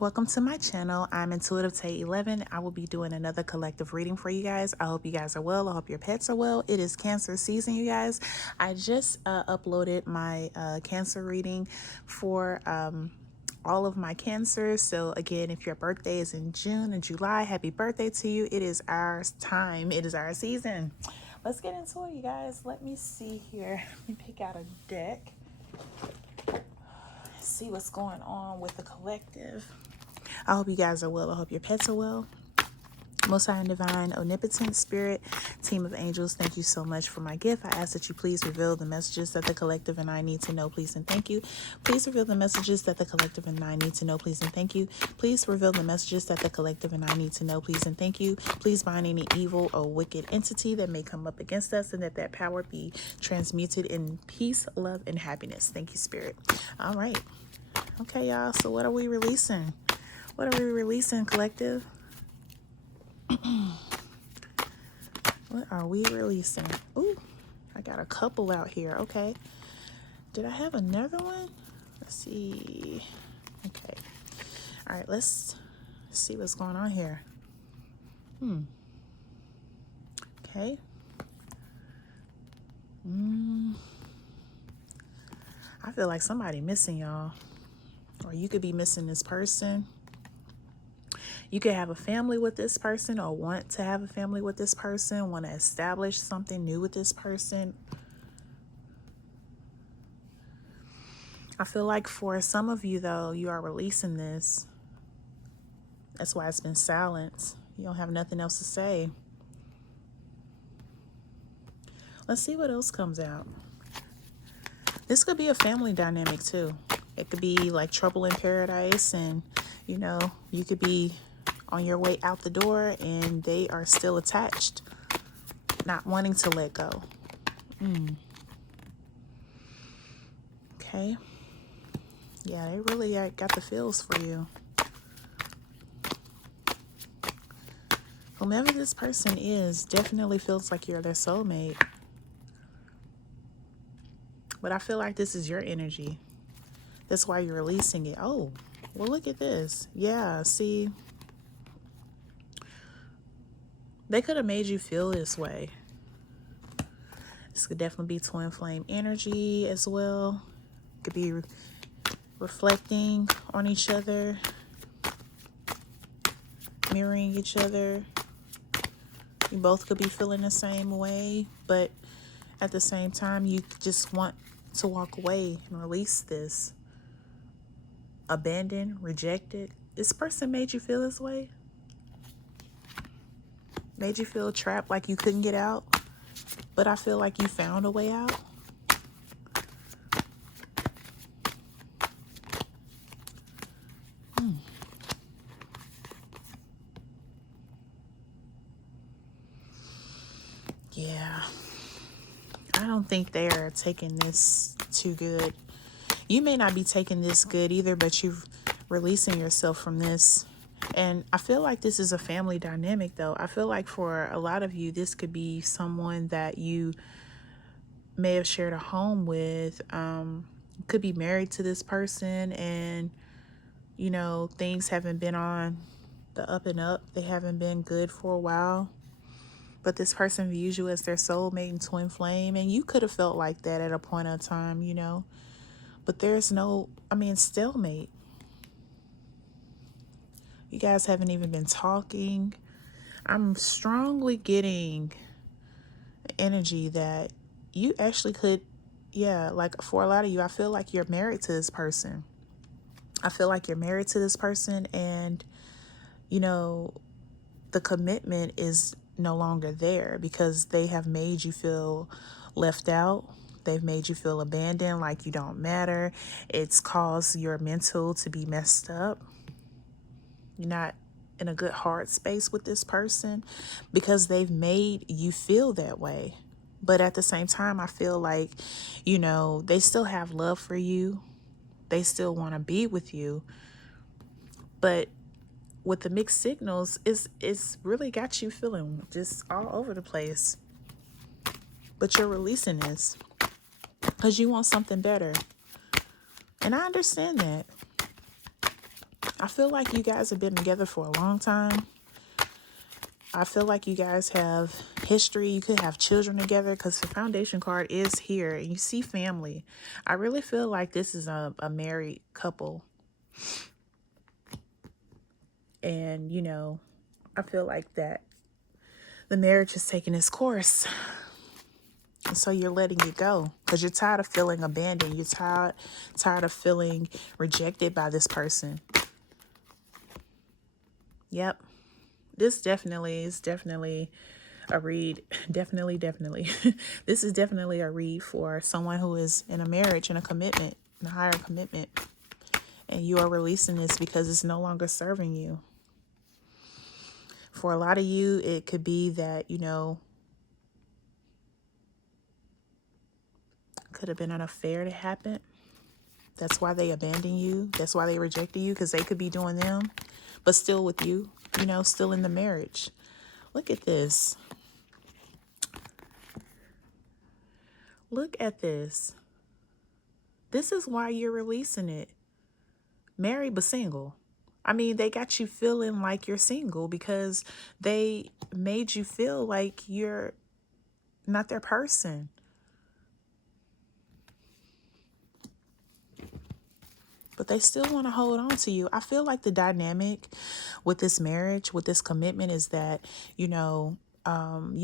welcome to my channel. I'm Intuitive Tay 11. I will be doing another collective reading for you guys. I hope you guys are well. I hope your pets are well. It is Cancer season, you guys. I just uploaded my Cancer reading for all of my Cancers. So again, if your birthday is in June and July, happy birthday to you. It is our time. It is our season. Let's get into it, you guys. Let me see here. Let me pick out a deck. See what's going on with the collective. I hope you guys are well. I hope your pets are well. Most High and Divine, Omnipotent Spirit, Team of Angels, thank you so much for my gift. I ask that you please reveal the messages that the collective and I need to know, please and thank you. Please reveal the messages that the collective and I need to know, please and thank you. Please reveal the messages that the collective and I need to know, please and thank you. Please bind any evil or wicked entity that may come up against us, and that power be transmuted in peace, love, and happiness. Thank you, Spirit. All right. Okay, y'all. So what are we releasing? What are we releasing, collective? What are we releasing? Ooh, I got a couple out here. Okay. Did I have another one? Let's see. Okay. All right, let's see what's going on here. Okay. I feel like somebody missing, y'all. Or you could be missing this person. You could have a family with this person, or want to have a family with this person, want to establish something new with this person. I feel like for some of you, though, you are releasing this. That's why it's been silent. You don't have nothing else to say. Let's see what else comes out. This could be a family dynamic, too. It could be like trouble in paradise, and, you know, you could be on your way out the door and they are still attached, not wanting to let go. Okay. Yeah, they really got the feels for you. Whomever this person is definitely feels like you're their soulmate. But I feel like this is your energy. That's why you're releasing it. Oh, well, look at this. Yeah, see, they could have made you feel this way. This could definitely be twin flame energy as well. Could be reflecting on each other, mirroring each other. You both could be feeling the same way, but at the same time, you just want to walk away and release this. Abandoned, rejected. This person made you feel this way? Made you feel trapped, like you couldn't get out? But I feel like you found a way out. Yeah. I don't think they're taking this too good. You may not be taking this good either, but you're releasing yourself from this. And I feel like this is a family dynamic, though. I feel like for a lot of you, this could be someone that you may have shared a home with. Could be married to this person, and, you know, things haven't been on the up and up. They haven't been good for a while. But this person views you as their soulmate and twin flame. And you could have felt like that at a point in time, you know. But there's no, stalemate. You guys haven't even been talking. I'm strongly getting energy that you actually could, like for a lot of you, I feel like you're married to this person. I feel like you're married to this person, and, you know, the commitment is no longer there because they have made you feel left out. They've made you feel abandoned, like you don't matter. It's caused your mental to be messed up. You're not in a good heart space with this person because they've made you feel that way. But at the same time, I feel like, you know, they still have love for you. They still want to be with you. But with the mixed signals, it's really got you feeling just all over the place. But you're releasing this because you want something better. And I understand that. I feel like you guys have been together for a long time. I feel like you guys have history. You could have children together because the foundation card is here and you see family. I really feel like this is a married couple. And, I feel like that the marriage is taking its course. And so you're letting it go because you're tired of feeling abandoned. You're tired of feeling rejected by this person. Yep. This definitely is definitely a read. Definitely. This is definitely a read for someone who is in a marriage and a commitment, and a higher commitment. And you are releasing this because it's no longer serving you. For a lot of you, it could be that, could have been an affair that happened. That's why they abandoned you. That's why they rejected you, because they could be doing them, but still with you, still in the marriage. Look at this. Look at this. This is why you're releasing it. Married but single. I mean, they got you feeling like you're single because they made you feel like you're not their person. But they still want to hold on to you. I feel like the dynamic with this marriage, with this commitment is that, you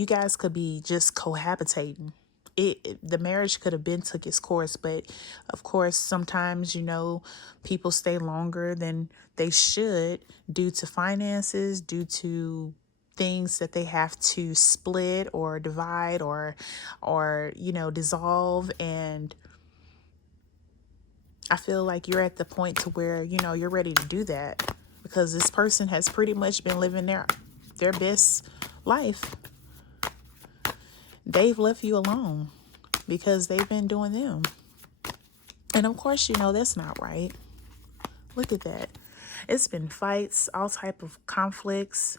guys could be just cohabitating. The marriage could have been took its course, but of course sometimes people stay longer than they should due to finances, due to things that they have to split or divide or dissolve. And I feel like you're at the point to where you're ready to do that because this person has pretty much been living their best life. They've left you alone because they've been doing them. And of course, that's not right. Look at that. It's been fights, all type of conflicts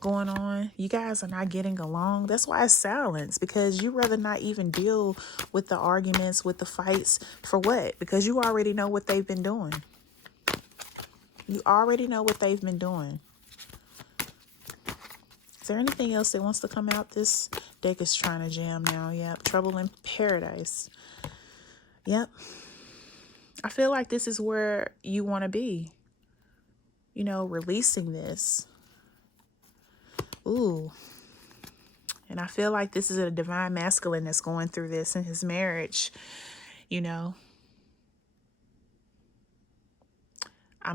going on. You guys are not getting along. That's why it's silence, because you rather not even deal with the arguments, with the fights. For what? Because you already know what they've been doing. You already know what they've been doing. Is there anything else that wants to come out? This deck is trying to jam now. Yep. Trouble in paradise. Yep. I feel like this is where you want to be. Releasing this. Ooh. And I feel like this is a divine masculine that's going through this in his marriage. I'm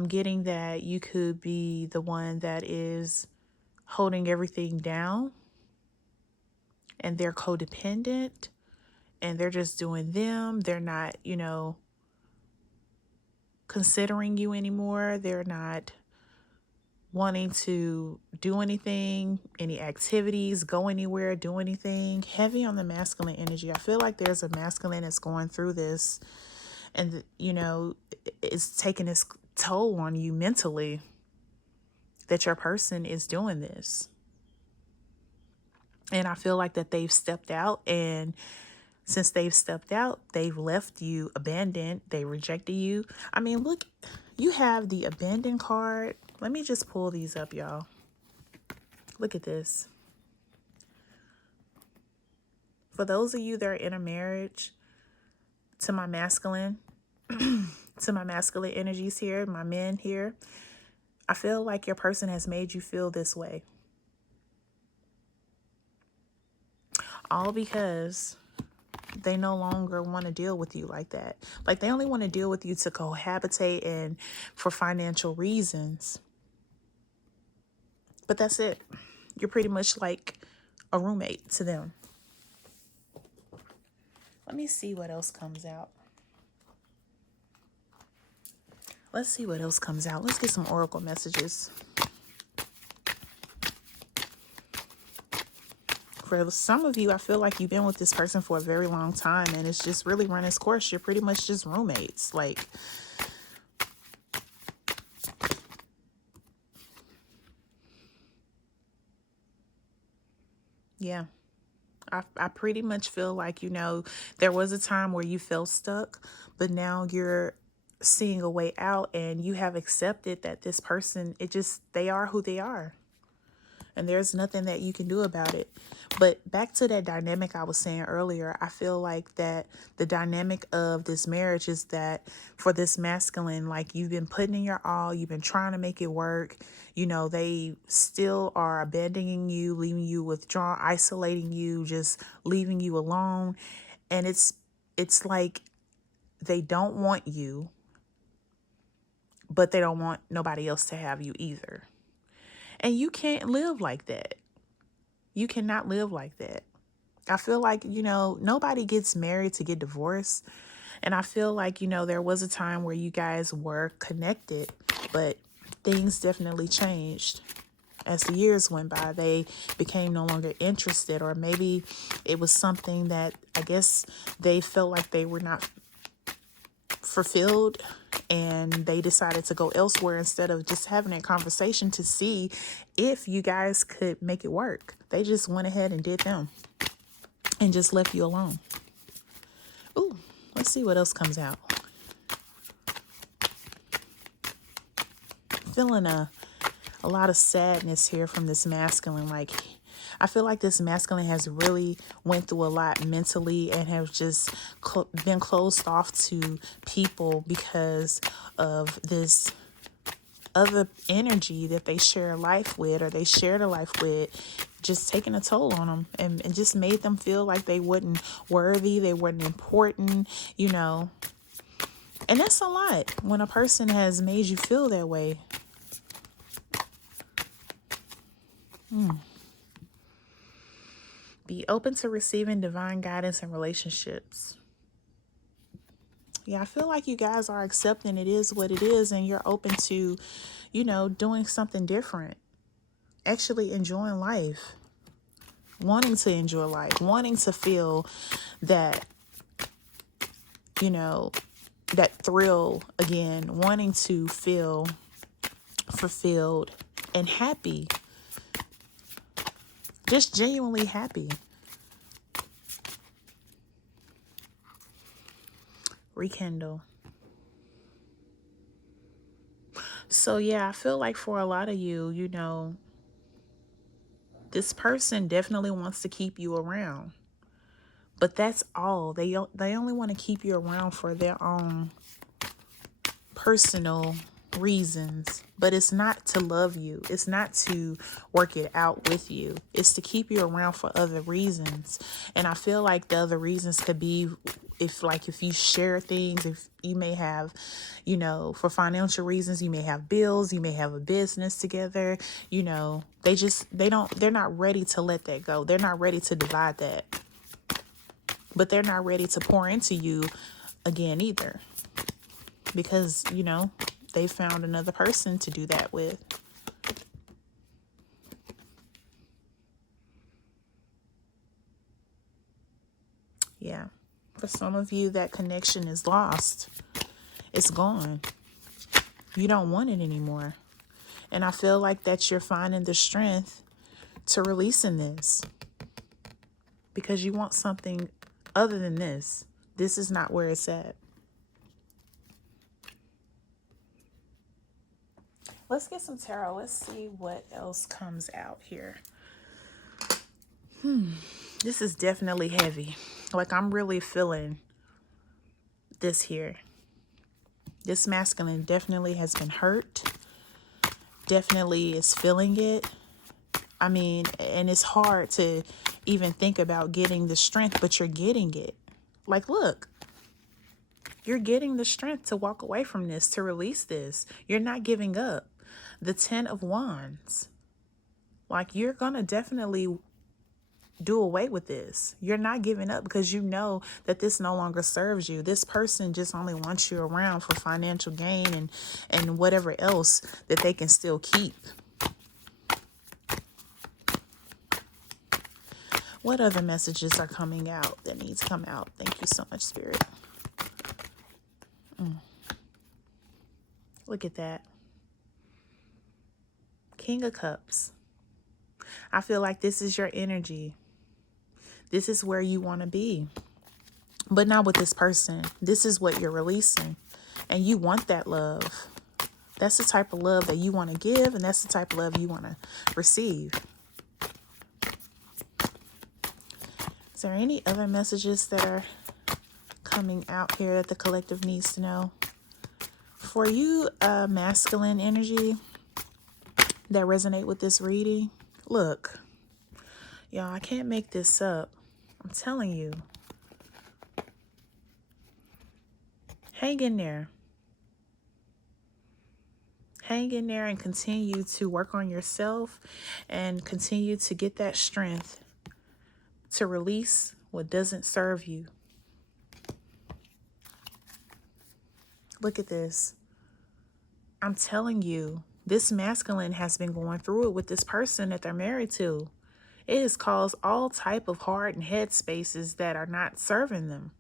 getting that you could be the one that is holding everything down and they're codependent and they're just doing them. They're not, considering you anymore. They're not wanting to do anything, any activities, go anywhere, do anything. Heavy on the masculine energy. I feel like there's a masculine that's going through this and, it's taking its toll on you mentally that your person is doing this. And I feel like that they've stepped out, and since they've stepped out, they've left you abandoned. They rejected you. I mean, look, you have the abandoned card. Let me just pull these up, y'all. Look at this. For those of you that are in a marriage, to my masculine, to my masculine energies here, my men here, I feel like your person has made you feel this way. All because they no longer want to deal with you like that. Like, they only want to deal with you to cohabitate and for financial reasons. But that's it. You're pretty much like a roommate to them. Let me see what else comes out. Let's see what else comes out. Let's get some oracle messages. For some of you, I feel like you've been with this person for a very long time and it's just really run its course. You're pretty much just roommates. Like, yeah. I pretty much feel like, there was a time where you felt stuck, but now you're seeing a way out, and you have accepted that this person, they are who they are. And there's nothing that you can do about it. But back to that dynamic I was saying earlier, I feel like that the dynamic of this marriage is that for this masculine, like you've been putting in your all, you've been trying to make it work. You know, they still are abandoning you, leaving you withdrawn, isolating you, just leaving you alone. And it's like they don't want you, but they don't want nobody else to have you either. And you can't live like that. You cannot live like that. I feel like, nobody gets married to get divorced. And I feel like, there was a time where you guys were connected, but things definitely changed. As the years went by, they became no longer interested, or maybe it was something that I guess they felt like they were not fulfilled, and they decided to go elsewhere instead of just having a conversation to see if you guys could make it work. They just went ahead and did them and just left you alone. Ooh, let's see what else comes out. Feeling a lot of sadness here from this masculine. Like, I feel like this masculine has really went through a lot mentally and have just been closed off to people because of this other energy that they share life with, or they shared a life with, just taking a toll on them, and just made them feel like they weren't worthy, they weren't important, And that's a lot when a person has made you feel that way. Be open to receiving divine guidance in relationships. Yeah, I feel like you guys are accepting it is what it is, and you're open to, doing something different. Actually enjoying life. Wanting to enjoy life. Wanting to feel that, that thrill again. Wanting to feel fulfilled and happy. Just genuinely happy. Rekindle. So yeah, I feel like for a lot of you, this person definitely wants to keep you around. But that's all. They only want to keep you around for their own personal reasons. But it's not to love you. It's not to work it out with you. It's to keep you around for other reasons. And I feel like the other reasons could be if you share things, if you may have, for financial reasons, you may have bills, you may have a business together, they're not ready to let that go. They're not ready to divide that. But they're not ready to pour into you again either. Because, they found another person to do that with. Yeah. For some of you, that connection is lost. It's gone. You don't want it anymore. And I feel like that you're finding the strength to releasing this. Because you want something other than this. This is not where it's at. Let's get some tarot. Let's see what else comes out here. This is definitely heavy. Like, I'm really feeling this here. This masculine definitely has been hurt. Definitely is feeling it. I mean, and it's hard to even think about getting the strength, but you're getting it. Like, look. You're getting the strength to walk away from this, to release this. You're not giving up. The 10 of Wands. Like, you're going to definitely do away with this. You're not giving up because you know that this no longer serves you. This person just only wants you around for financial gain and whatever else that they can still keep. What other messages are coming out that need to come out? Thank you so much, Spirit. Look at that. King of Cups. I feel like this is your energy. This is where you want to be. But not with this person. This is what you're releasing. And you want that love. That's the type of love that you want to give, and that's the type of love you want to receive. Is there any other messages that are coming out here that the collective needs to know? For you, masculine energy that resonate with this reading, look, y'all, I can't make this up. I'm telling you. Hang in there. Hang in there and continue to work on yourself and continue to get that strength to release what doesn't serve you. Look at this. I'm telling you, this masculine has been going through it with this person that they're married to. It has caused all type of heart and head spaces that are not serving them.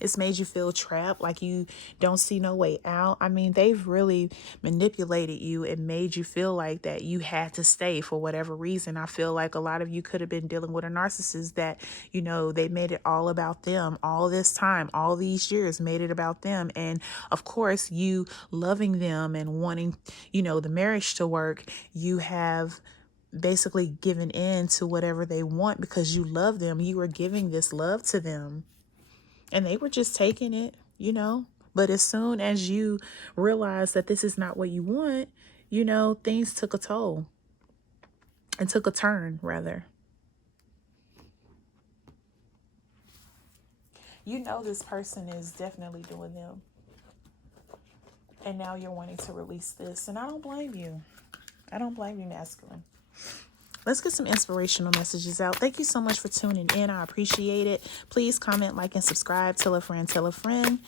It's made you feel trapped, like you don't see no way out. I mean, they've really manipulated you and made you feel like that you had to stay for whatever reason. I feel like a lot of you could have been dealing with a narcissist that, they made it all about them all this time, all these years made it about them. And of course, you loving them and wanting, the marriage to work, you have basically given in to whatever they want because you love them. You were giving this love to them. And they were just taking it, But as soon as you realize that this is not what you want, things took a toll and took a turn, rather. This person is definitely doing them. And now you're wanting to release this. And I don't blame you. I don't blame you, masculine. Let's get some inspirational messages out. Thank you so much for tuning in. I appreciate it. Please comment, like, and subscribe. Tell a friend, tell a friend.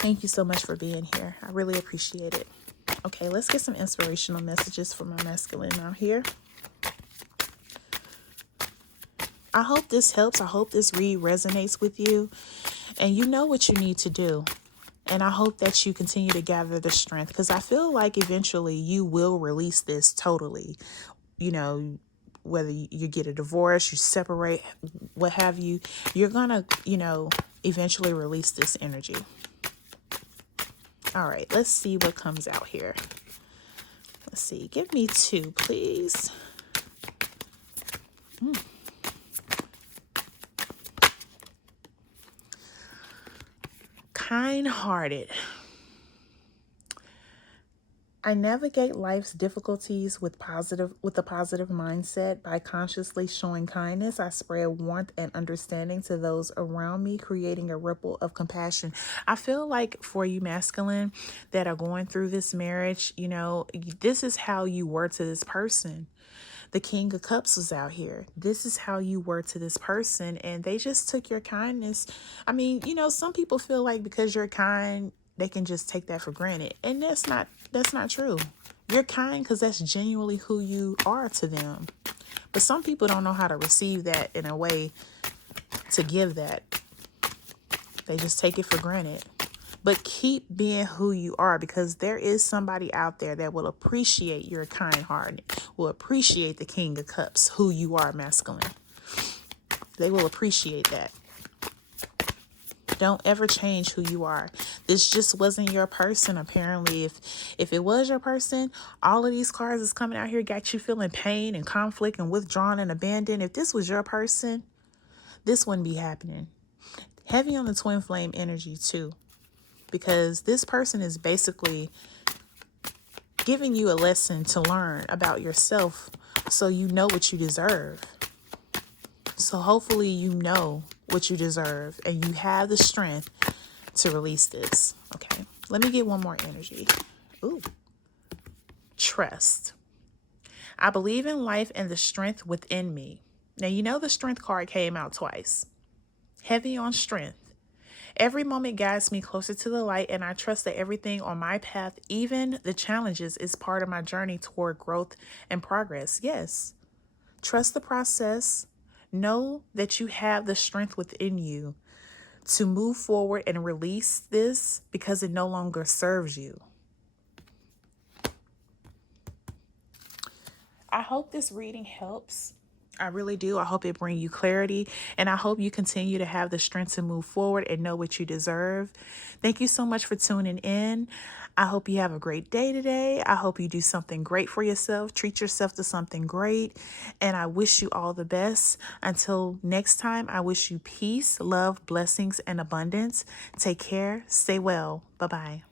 Thank you so much for being here. I really appreciate it. Okay, let's get some inspirational messages for my masculine out here. I hope this helps. I hope this read resonates with you. And you know what you need to do. And I hope that you continue to gather the strength, because I feel like eventually you will release this totally. Whether you get a divorce, you separate, what have you, you're gonna, eventually release this energy. All right, let's see what comes out here. Let's see. Give me 2, please. Kind-hearted. I navigate life's difficulties with a positive mindset. By consciously showing kindness, I spread warmth and understanding to those around me, creating a ripple of compassion. I feel like for you masculine that are going through this marriage, this is how you were to this person. The King of Cups was out here. This is how you were to this person, and they just took your kindness. I mean, some people feel like because you're kind, they can just take that for granted. And that's not true. You're kind because that's genuinely who you are to them. But some people don't know how to receive that in a way to give that. They just take it for granted. But keep being who you are, because there is somebody out there that will appreciate your kind heart, will appreciate the King of Cups, who you are, masculine. They will appreciate that. Don't ever change who you are. This just wasn't your person, apparently. If it was your person, all of these cards that's coming out here got you feeling pain and conflict and withdrawn and abandoned. If this was your person, this wouldn't be happening. Heavy on the twin flame energy too, because this person is basically giving you a lesson to learn about yourself so you know what you deserve. So hopefully you know what you deserve and you have the strength to release this. Okay, let me get one more energy. Ooh, trust. I believe in life and the strength within me. Now, the strength card came out twice. Heavy on strength. Every moment guides me closer to the light, and I trust that everything on my path, even the challenges, is part of my journey toward growth and progress. Yes, trust the process. Know that you have the strength within you to move forward and release this because it no longer serves you. I hope this reading helps. I really do. I hope it brings you clarity, and I hope you continue to have the strength to move forward and know what you deserve. Thank you so much for tuning in. I hope you have a great day today. I hope you do something great for yourself. Treat yourself to something great, and I wish you all the best. Until next time, I wish you peace, love, blessings, and abundance. Take care. Stay well. Bye-bye.